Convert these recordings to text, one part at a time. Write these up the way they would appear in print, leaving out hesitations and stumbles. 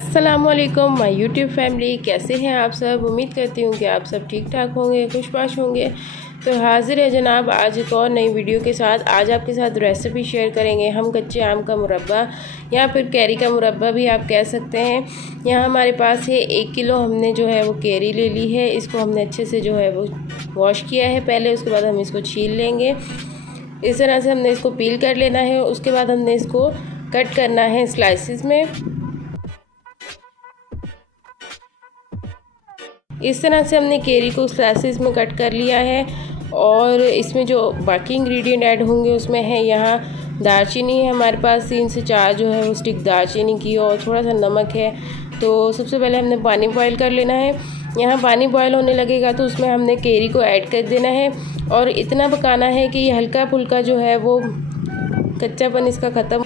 अस्सलामुअलैकुम my YouTube family, कैसे हैं आप सब। उम्मीद करती हूँ कि आप सब ठीक ठाक होंगे, खुशबाश होंगे। तो हाजिर है जनाब आज एक और नई वीडियो के साथ। आज आपके साथ रेसिपी शेयर करेंगे हम कच्चे आम का मुरब्बा या फिर कैरी का मुरब्बा भी आप कह सकते हैं। यहाँ हमारे पास है 1 किलो हमने जो है वो कैरी ले ली है। इसको हमने अच्छे से जो है वो वॉश किया है पहले, उसके बाद हम इसको छील लेंगे। इस तरह से हमने इसको पील कर लेना है। उसके बाद हमने इसको कट करना है स्लाइसिस में। इस तरह से हमने कैरी को स्लाइसिस में कट कर लिया है। और इसमें जो बाकी इंग्रेडिएंट ऐड होंगे उसमें है यहाँ दालचीनी है हमारे पास 3 से 4 जो है वो स्टिक दालचीनी की, और थोड़ा सा नमक है। तो सबसे पहले हमने पानी बॉयल कर लेना है। यहाँ पानी बॉयल होने लगेगा तो उसमें हमने कैरी को ऐड कर देना है और इतना पकाना है कि ये हल्का फुल्का जो है वो कच्चापन इसका ख़त्म,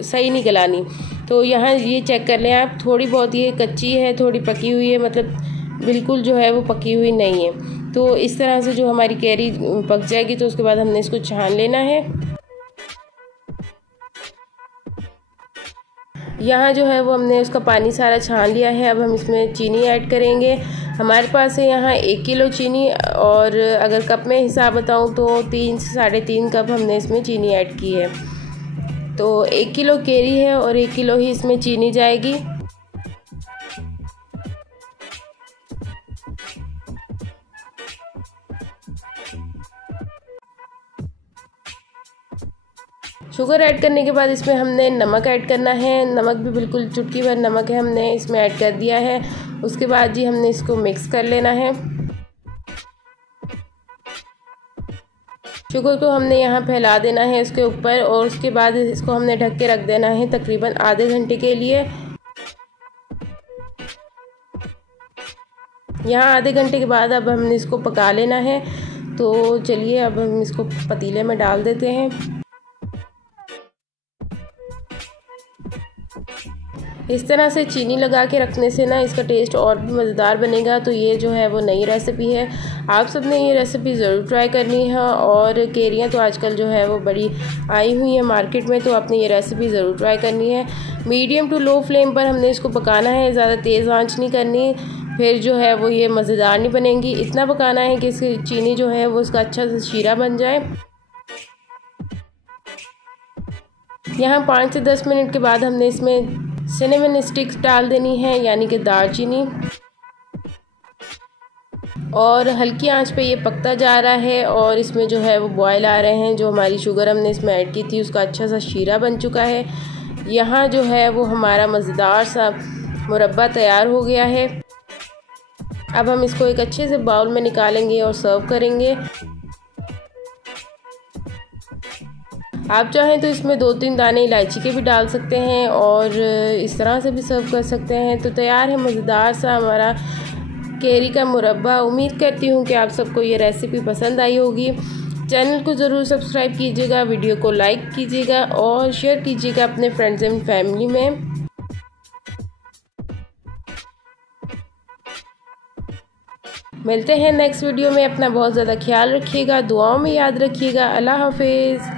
सही नहीं गलानी। तो यहाँ ये चेक कर लें आप, थोड़ी बहुत ये कच्ची है, थोड़ी पकी हुई है, मतलब बिल्कुल जो है वो पकी हुई नहीं है। तो इस तरह से जो हमारी कैरी पक जाएगी तो उसके बाद हमने इसको छान लेना है। यहाँ जो है वो हमने उसका पानी सारा छान लिया है। अब हम इसमें चीनी ऐड करेंगे। हमारे पास है यहाँ 1 किलो चीनी, और अगर कप में हिसाब बताऊँ तो 3 से 3.5 कप हमने इसमें चीनी ऐड की है। तो 1 किलो कैरी है और 1 किलो ही इसमें चीनी जाएगी। शुगर ऐड करने के बाद इसमें हमने नमक ऐड करना है। नमक भी बिल्कुल चुटकी भर नमक है, हमने इसमें ऐड कर दिया है। उसके बाद जी हमने इसको मिक्स कर लेना है। शुगर को हमने यहाँ फैला देना है इसके ऊपर, और उसके बाद इसको हमने ढक के रख देना है तकरीबन आधे घंटे के लिए। यहाँ आधे घंटे के बाद अब हमने इसको पका लेना है। तो चलिए अब हम इसको पतीले में डाल देते हैं। इस तरह से चीनी लगा के रखने से ना इसका टेस्ट और भी मज़ेदार बनेगा। तो ये जो है वो नई रेसिपी है, आप सब ने ये रेसिपी ज़रूर ट्राई करनी है। और कैरियाँ तो आजकल जो है वो बड़ी आई हुई है मार्केट में, तो आपने ये रेसिपी ज़रूर ट्राई करनी है। मीडियम टू लो फ्लेम पर हमने इसको पकाना है, ज़्यादा तेज़ आंच नहीं करनी, फिर जो है वो ये मज़ेदार नहीं बनेंगी। इतना पकाना है कि इसकी चीनी जो है वो उसका अच्छा सा शीरा बन जाए। यहाँ 5 से 10 मिनट के बाद हमने इसमें सिनेमन स्टिक्स डाल देनी है, यानी कि दालचीनी, और हल्की आंच पे ये पकता जा रहा है और इसमें जो है वो बॉयल आ रहे हैं। जो हमारी शुगर हमने इसमें ऐड की थी उसका अच्छा सा शीरा बन चुका है। यहाँ जो है वो हमारा मज़ेदार सा मुरब्बा तैयार हो गया है। अब हम इसको एक अच्छे से बाउल में निकालेंगे और सर्व करेंगे। आप चाहें तो इसमें 2-3 दाने इलायची के भी डाल सकते हैं और इस तरह से भी सर्व कर सकते हैं। तो तैयार है मज़ेदार सा हमारा कैरी का मुरब्बा। उम्मीद करती हूँ कि आप सबको ये रेसिपी पसंद आई होगी। चैनल को ज़रूर सब्सक्राइब कीजिएगा, वीडियो को लाइक कीजिएगा और शेयर कीजिएगा अपने फ्रेंड्स एंड फैमिली में। मिलते हैं नेक्स्ट वीडियो में। अपना बहुत ज़्यादा ख्याल रखिएगा, दुआओं में याद रखिएगा। अल्लाह हाफिज़।